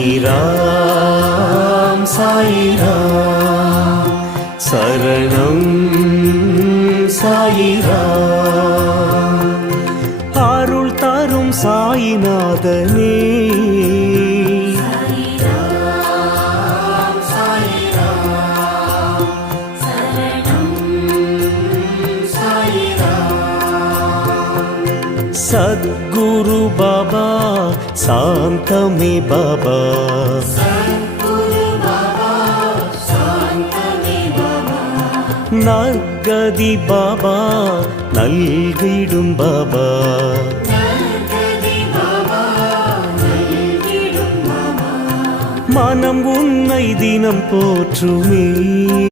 சாயிராம் சாயிராம் சரணம் சாயிராம் அருள் தரும் சாயிநாதனே सद्गुरु बाबा शांतमे बाबा नर्गदि बाबा नल्गिडुम बाबा मनम उन्नै दिनम पोற்றுமே